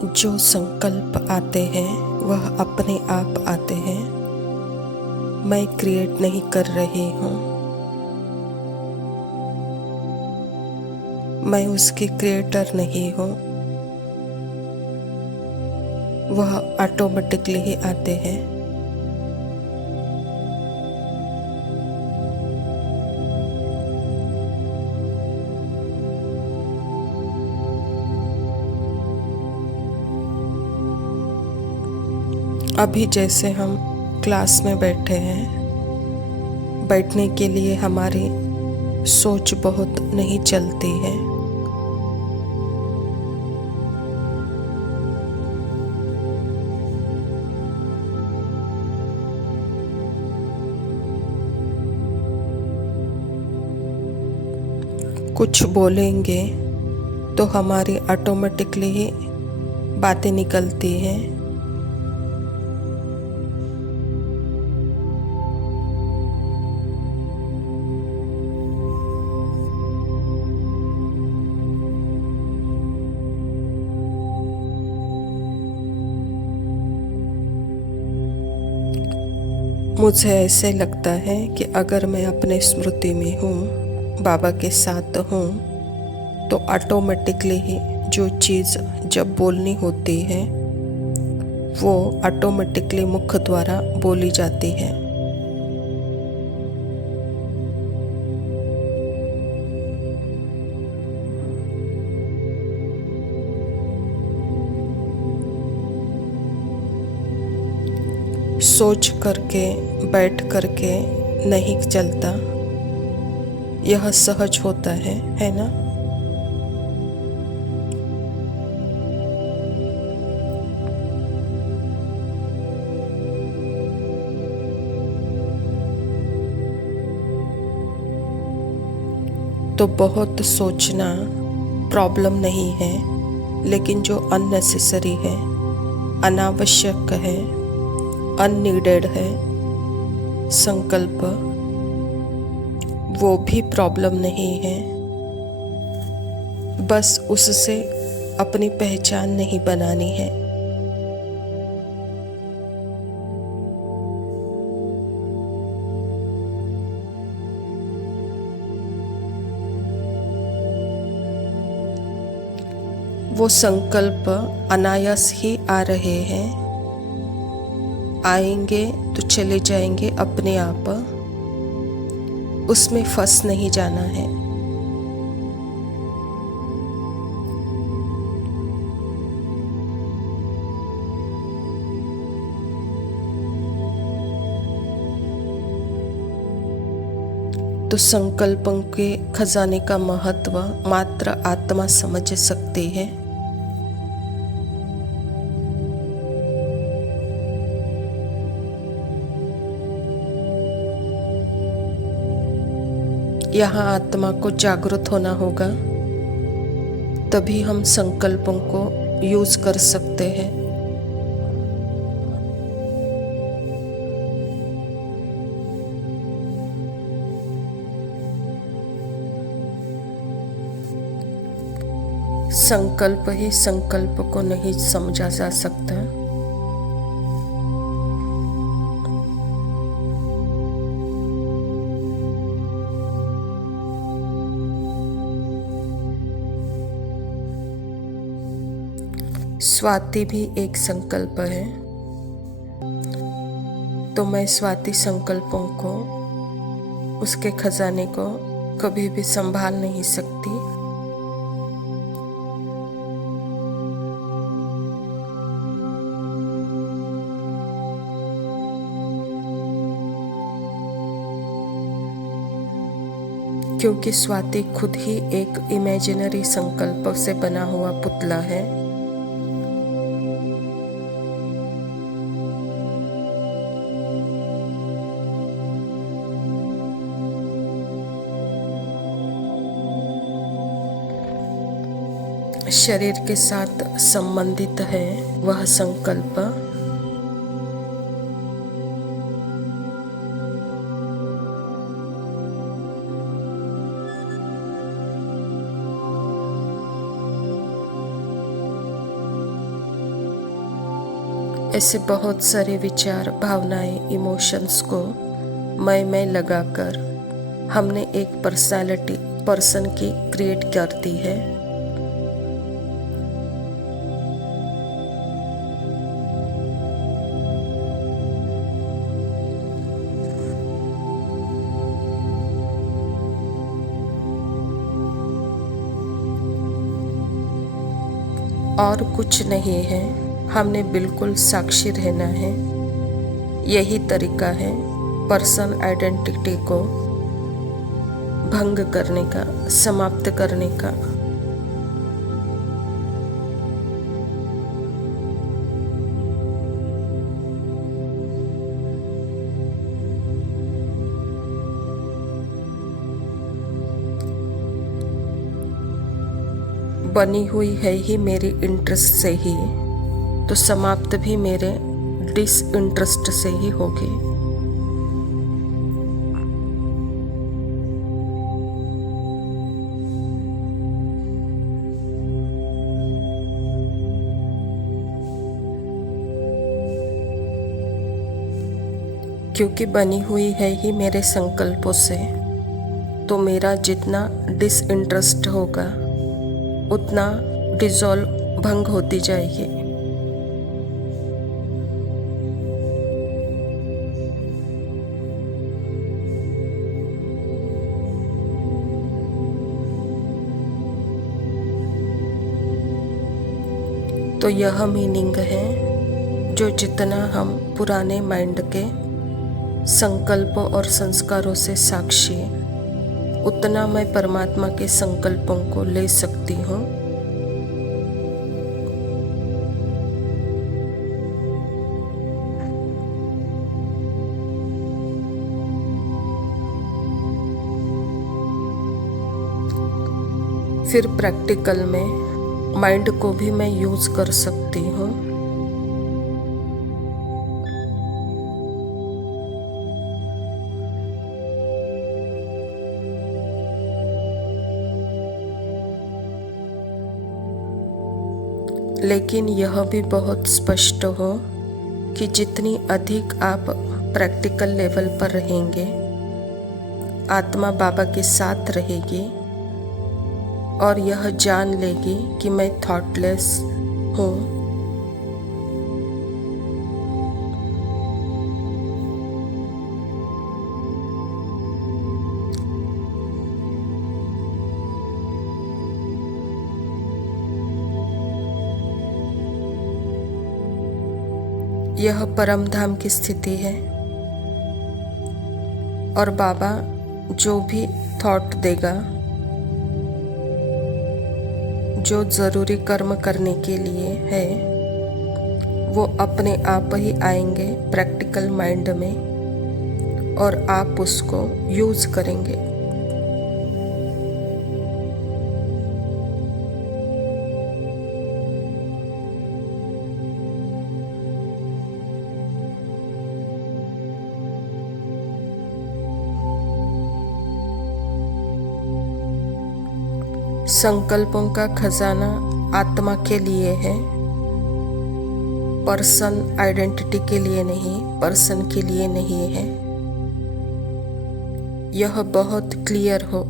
जो संकल्प आते हैं वह अपने आप आते हैं। मैं क्रिएट नहीं कर रही हूँ, मैं उसकी क्रिएटर नहीं हूँ। वह ऑटोमेटिकली ही आते हैं। अभी जैसे हम क्लास में बैठे हैं, बैठने के लिए हमारी सोच बहुत नहीं चलती है। कुछ बोलेंगे तो हमारी ऑटोमेटिकली ही बातें निकलती हैं। मुझे ऐसे लगता है कि अगर मैं अपने स्मृति में हूँ, बाबा के साथ हूँ, तो ऑटोमेटिकली ही जो चीज़ जब बोलनी होती है वो ऑटोमेटिकली मुख द्वारा बोली जाती है। सोच करके बैठ करके नहीं चलता, यह सहज होता है ना। तो बहुत सोचना प्रॉब्लम नहीं है, लेकिन जो अननेसेसरी है, अनावश्यक है, अननीडेड है संकल्प, वो भी प्रॉब्लम नहीं है। बस उससे अपनी पहचान नहीं बनानी है। वो संकल्प अनायास ही आ रहे हैं, आएंगे तो चले जाएंगे अपने आप, उसमें फंस नहीं जाना है। तो संकल्पों के खजाने का महत्व मात्र आत्मा समझ सकती है। यहाँ आत्मा को जागृत होना होगा, तभी हम संकल्पों को यूज कर सकते हैं। संकल्प ही संकल्प को नहीं समझा जा सकता। स्वाति भी एक संकल्प है, तो मैं स्वाति संकल्पों को, उसके खजाने को कभी भी संभाल नहीं सकती। क्योंकि स्वाति खुद ही एक इमेजिनरी संकल्प से बना हुआ पुतला है। शरीर के साथ संबंधित है वह संकल्प। ऐसे बहुत सारे विचार, भावनाएं, इमोशंस को मैं लगाकर हमने एक पर्सनालिटी पर्सन की क्रिएट कर दी है। और कुछ नहीं है, हमने बिल्कुल साक्षी रहना है। यही तरीका है पर्सन आइडेंटिटी को भंग करने का, समाप्त करने का। बनी हुई है ही मेरी इंटरेस्ट से ही, तो समाप्त भी मेरे डिसइंटरेस्ट से ही होगी। क्योंकि बनी हुई है ही मेरे संकल्पों से, तो मेरा जितना डिसइंटरेस्ट होगा उतना डिसॉल्व, भंग होती जाएगी। तो यह मीनिंग है, जो जितना हम पुराने माइंड के संकल्पों और संस्कारों से साक्षी, उतना मैं परमात्मा के संकल्पों को ले सकती हूँ। फिर प्रैक्टिकल में माइंड को भी मैं यूज कर सकती हूँ। लेकिन यह भी बहुत स्पष्ट हो कि जितनी अधिक आप प्रैक्टिकल लेवल पर रहेंगे, आत्मा बाबा के साथ रहेगी और यह जान लेगी कि मैं थॉटलेस हूँ। यह परम धाम की स्थिति है और बाबा जो भी थॉट देगा, जो ज़रूरी कर्म करने के लिए है, वो अपने आप ही आएंगे प्रैक्टिकल माइंड में और आप उसको यूज़ करेंगे। संकल्पों का खजाना आत्मा के लिए है, पर्सन आइडेंटिटी के लिए नहीं, पर्सन के लिए नहीं है। यह बहुत क्लियर हो।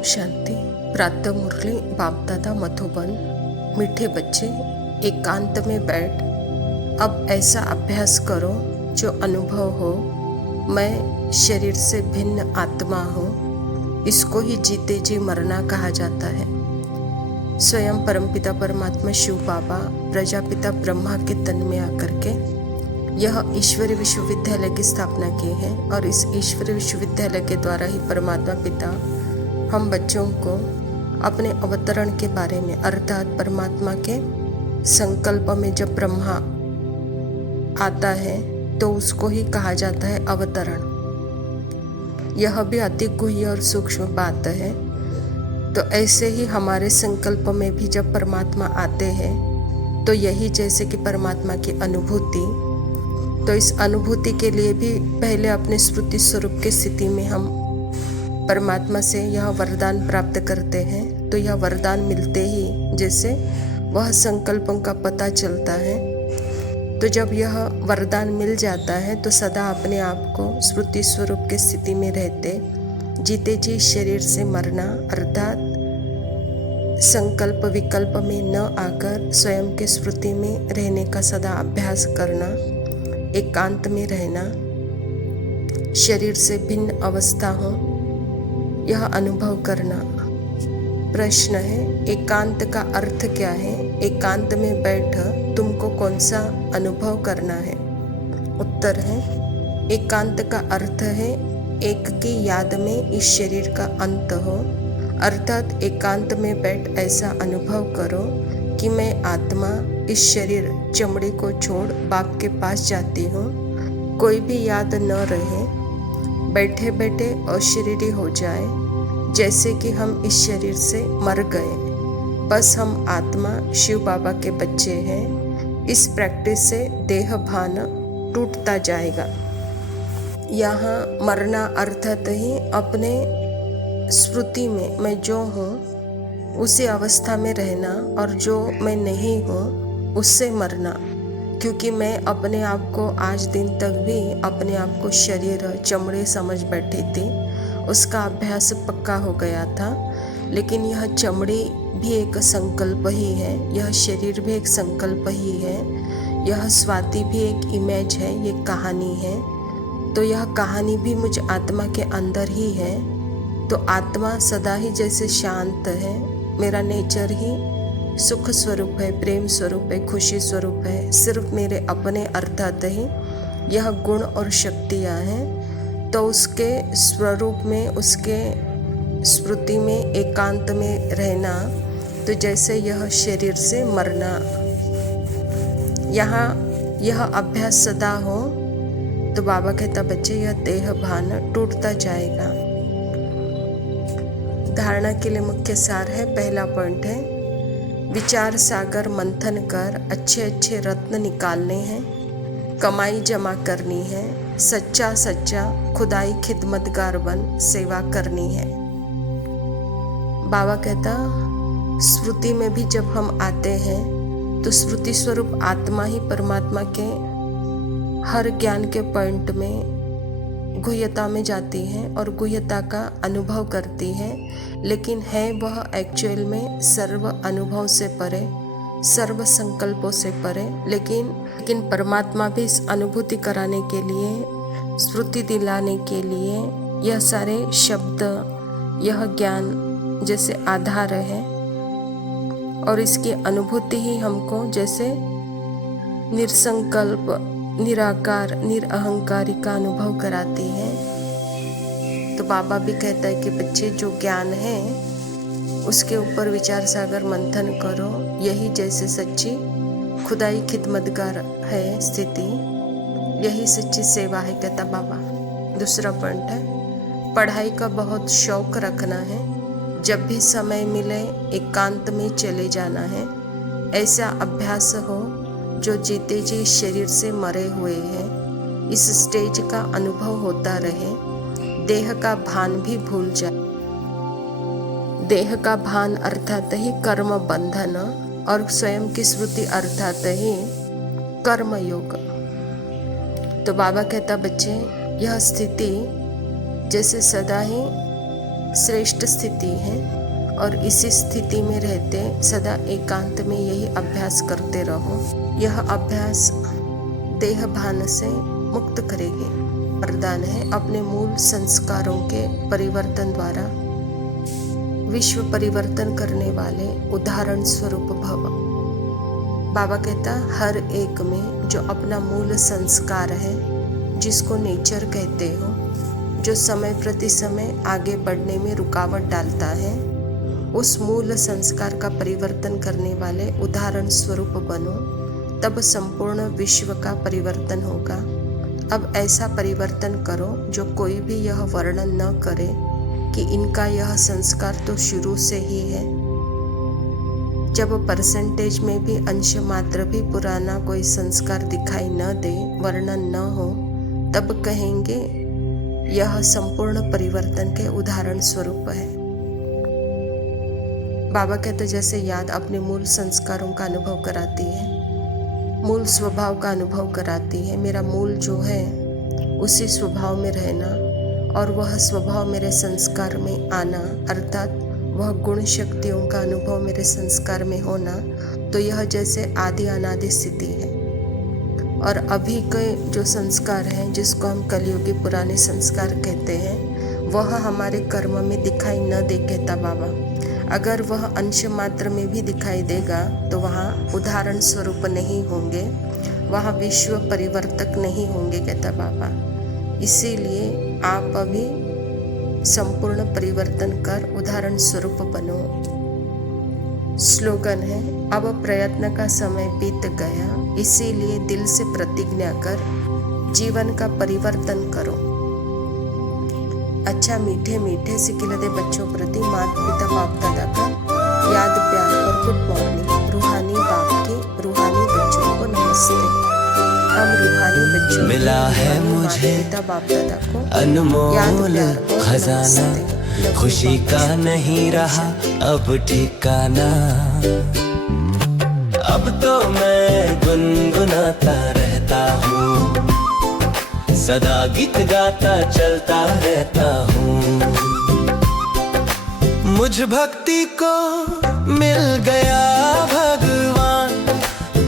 ओम शांति। प्रातः मुरली बाप दादा मधुबन। मीठे बच्चे, एकांत में बैठ अब ऐसा अभ्यास करो जो अनुभव हो मैं शरीर से भिन्न आत्मा हूँ। इसको ही जीते जी मरना कहा जाता है। स्वयं परमपिता परमात्मा शिव बाबा प्रजापिता ब्रह्मा के तन में आकर के यह ईश्वरीय विश्वविद्यालय की स्थापना की है और इस ईश्वरीय विश्वविद्यालय के द्वारा ही परमात्मा पिता हम बच्चों को अपने अवतरण के बारे में अर्थात परमात्मा के संकल्प में जब ब्रह्मा आता है तो उसको ही कहा जाता है अवतरण। यह भी अति गुह्य और सूक्ष्म बात है। तो ऐसे ही हमारे संकल्प में भी जब परमात्मा आते हैं तो यही जैसे कि परमात्मा की अनुभूति, तो इस अनुभूति के लिए भी पहले अपने स्मृति स्वरूप की स्थिति में हम परमात्मा से यह वरदान प्राप्त करते हैं। तो यह वरदान मिलते ही जैसे वह संकल्पों का पता चलता है, तो जब यह वरदान मिल जाता है तो सदा अपने आप को स्मृति स्वरूप की स्थिति में रहते जीते जी शरीर से मरना अर्थात संकल्प विकल्प में न आकर स्वयं के स्मृति में रहने का सदा अभ्यास करना, एकांत में रहना, शरीर से भिन्न अवस्था हो यह अनुभव करना। प्रश्न है, एकांत का अर्थ क्या है? एकांत में बैठ तुमको कौन सा अनुभव करना है? उत्तर है, एकांत का अर्थ है एक की याद में इस शरीर का अंत हो, अर्थात एकांत में बैठ ऐसा अनुभव करो कि मैं आत्मा इस शरीर चमड़ी को छोड़ बाप के पास जाती हूँ। कोई भी याद न रहे, बैठे बैठे अशरीरी हो जाए, जैसे कि हम इस शरीर से मर गए। बस हम आत्मा शिव बाबा के बच्चे हैं। इस प्रैक्टिस से देह भान टूटता जाएगा। यहाँ मरना अर्थात ही अपने स्मृति में मैं जो हूँ उसी अवस्था में रहना और जो मैं नहीं हूँ उससे मरना। क्योंकि मैं अपने आप को आज दिन तक भी अपने आप को शरीर चमड़े समझ बैठी थी, उसका अभ्यास पक्का हो गया था। लेकिन यह चमड़ी भी एक संकल्प ही है, यह शरीर भी एक संकल्प ही है, यह स्वाति भी एक इमेज है, ये कहानी है। तो यह कहानी भी मुझ आत्मा के अंदर ही है। तो आत्मा सदा ही जैसे शांत है, मेरा नेचर ही सुख स्वरूप है, प्रेम स्वरूप है, खुशी स्वरूप है, सिर्फ मेरे अपने अर्थात ही यह गुण और शक्तियाँ हैं। तो उसके स्वरूप में, उसके स्मृति में, एकांत में रहना, तो जैसे यह शरीर से मरना, यहाँ यह अभ्यास सदा हो तो बाबा कहता बच्चे यह देह भान टूटता जाएगा। धारणा के लिए मुख्य सार है, पहला पॉइंट है विचार सागर मंथन कर अच्छे अच्छे रत्न निकालने हैं, कमाई जमा करनी है, सच्चा सच्चा खुदाई खिदमतगार बन सेवा करनी है। बाबा कहता स्मृति में भी जब हम आते हैं तो स्मृति स्वरूप आत्मा ही परमात्मा के हर ज्ञान के पॉइंट में गुह्यता में जाती है और गुह्यता का अनुभव करती है। लेकिन है वह एक्चुअल में सर्व अनुभव से परे, सर्व संकल्पों से परे। लेकिन परमात्मा भी इस अनुभूति कराने के लिए, स्मृति दिलाने के लिए यह सारे शब्द, यह ज्ञान जैसे आधार है और इसकी अनुभूति ही हमको जैसे निरसंकल्प, निराकार, निरअहंकारी का अनुभव कराती है। तो बाबा भी कहता है कि बच्चे जो ज्ञान है उसके ऊपर विचार सागर मंथन करो, यही जैसे सच्ची खुदाई खिदमतगार है स्थिति, यही सच्ची सेवा है, कहता बाबा। दूसरा पॉइंट है पढ़ाई का बहुत शौक रखना है, जब भी समय मिले एकांत में चले जाना है। ऐसा अभ्यास हो जो जीते जी शरीर से मरे हुए हैं, इस स्टेज का अनुभव होता रहे, देह का भान भी भूल जाए। देह का भान अर्थात ही कर्म बंधन और स्वयं की स्मृति अर्थात ही कर्म योग। तो बाबा कहता बच्चे यह स्थिति जैसे सदा ही श्रेष्ठ स्थिति है और इसी स्थिति में रहते सदा एकांत में यही अभ्यास करते रहो। यह अभ्यास देह भान से मुक्त करेगी। वरदान है अपने मूल संस्कारों के परिवर्तन द्वारा विश्व परिवर्तन करने वाले उदाहरण स्वरूप भव। बाबा कहता हर एक में जो अपना मूल संस्कार है, जिसको नेचर कहते हो, जो समय प्रति समय आगे बढ़ने में रुकावट डालता है, उस मूल संस्कार का परिवर्तन करने वाले उदाहरण स्वरूप बनो, तब संपूर्ण विश्व का परिवर्तन होगा। अब ऐसा परिवर्तन करो जो कोई भी यह वर्णन न करे कि इनका यह संस्कार तो शुरू से ही है। जब परसेंटेज में भी अंश मात्र भी पुराना कोई संस्कार दिखाई न दे, वर्णन न हो, तब कहेंगे यह संपूर्ण परिवर्तन के उदाहरण स्वरूप है। बाबा कहते जैसे याद अपने मूल संस्कारों का अनुभव कराती है, मूल स्वभाव का अनुभव कराती है। मेरा मूल जो है उसी स्वभाव में रहना और वह स्वभाव मेरे संस्कार में आना, अर्थात वह गुण शक्तियों का अनुभव मेरे संस्कार में होना, तो यह जैसे आदि अनादि स्थिति है। और अभी के जो संस्कार हैं, जिसको हम कलयुगी पुराने संस्कार कहते हैं, वह हमारे कर्म में दिखाई न दे, कहता बाबा। अगर वह अंश मात्र में भी दिखाई देगा तो वहाँ उदाहरण स्वरूप नहीं होंगे, वहाँ विश्व परिवर्तक नहीं होंगे, कहता बाबा। इसीलिए आप अभी संपूर्ण परिवर्तन कर उदाहरण स्वरूप बनो। स्लोगन है अब प्रयत्न का समय बीत गया, इसीलिए दिल से प्रतिज्ञा कर जीवन का परिवर्तन करो। अच्छा मीठे मीठे सिखिलदे बच्चों प्रति माता पिता बाप दादा का याद प्यार और गुड मॉर्निंग। रूहानी बाप के रूहानी बच्चों को नमस्ते। हम रूहानी बच्चों मिला है मुझे पिता बाप दादा को अनमोल खजाना, खुशी का नहीं रहा अब ठिकाना। अब तो मैं गुनगुनाता रहता हूँ, सदा गीत गाता चलता रहता हूँ। मुझ भक्ति को मिल गया भगवान,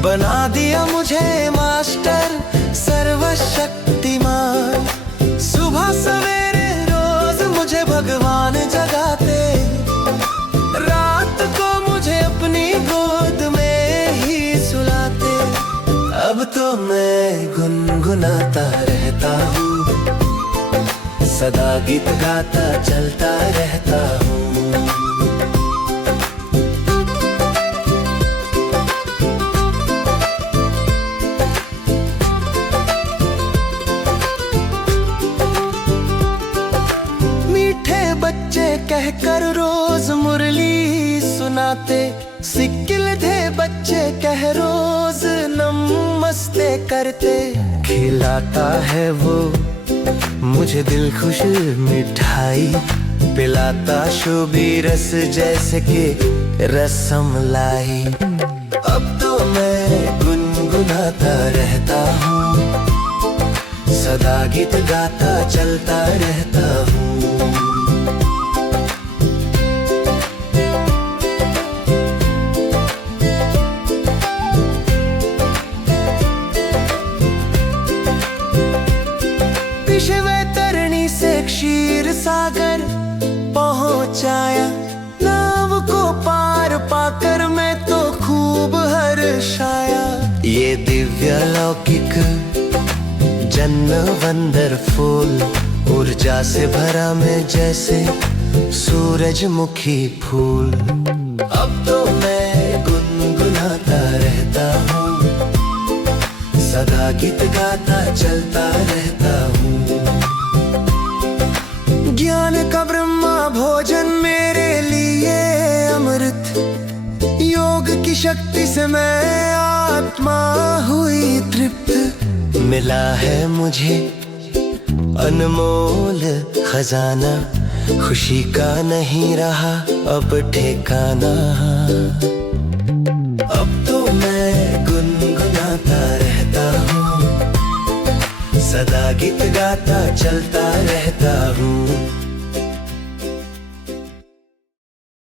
बना दिया मुझे मास्टर सर्वशक्तिमान। सुबह सवेरे रोज मुझे भगवान जगाते, रात को मुझे अपनी गोद में ही सुलाते। अब तो मैं गुनगुनाता रहता हूँ, सदा गीत गाता चलता रहता हूँ। बच्चे कहकर रोज मुरली सुनाते, सिकिलधे बच्चे कह रोज नमस्ते करते। खिलाता है वो मुझे दिल खुश मिठाई, पिलाता शोभी रस जैसे कि रसमलाई। अब तो मैं गुनगुनाता रहता हूँ, सदा गीत गाता चलता रहता हूँ। तरनी से क्षीर सागर पहुंचाया, नाव को पार पाकर मैं तो खूब हर्षाया। ये दिव्य लौकिक जन्म वंडरफुल, ऊर्जा से भरा मैं जैसे सूरजमुखी फूल। अब तो मैं गुनगुनाता रहता हूँ, सदा गीत गाता चलता रहता हूँ। ज्ञान का ब्रह्मा भोजन मेरे लिए अमृत, योग की शक्ति से मैं आत्मा हुई तृप्त। मिला है मुझे अनमोल खजाना, खुशी का नहीं रहा अब ठिकाना। अब तो मैं गुनगुनाता रहता हूँ, सदा गीत गाता चलता रहता हूँ।